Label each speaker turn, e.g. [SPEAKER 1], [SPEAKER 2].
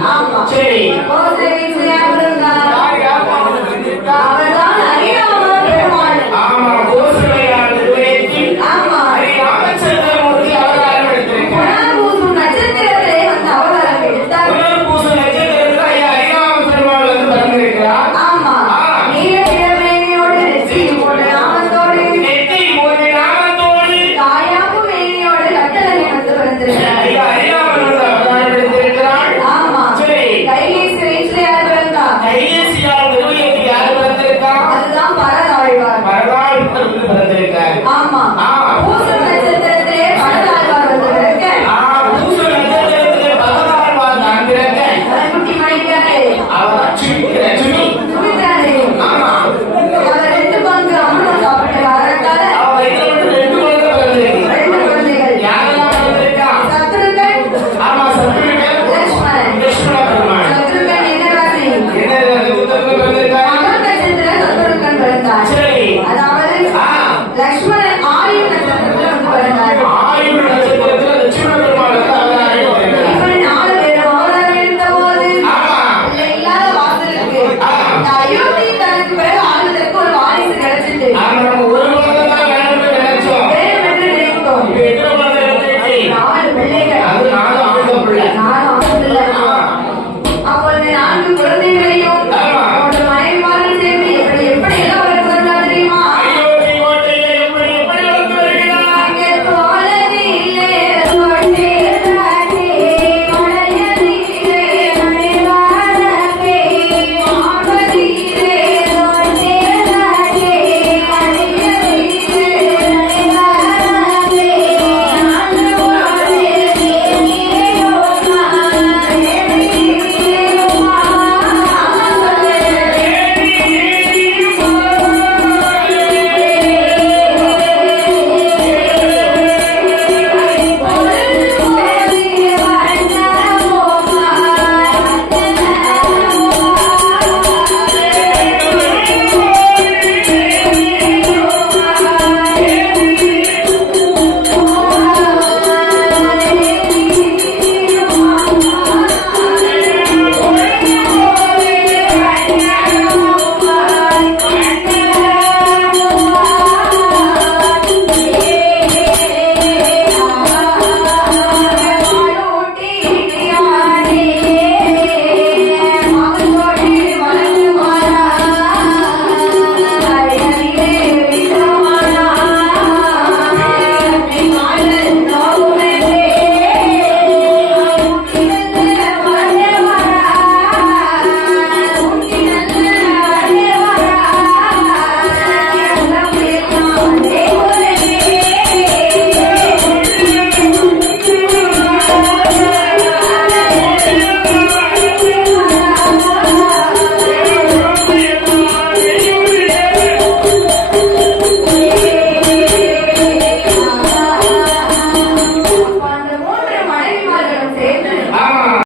[SPEAKER 1] ama.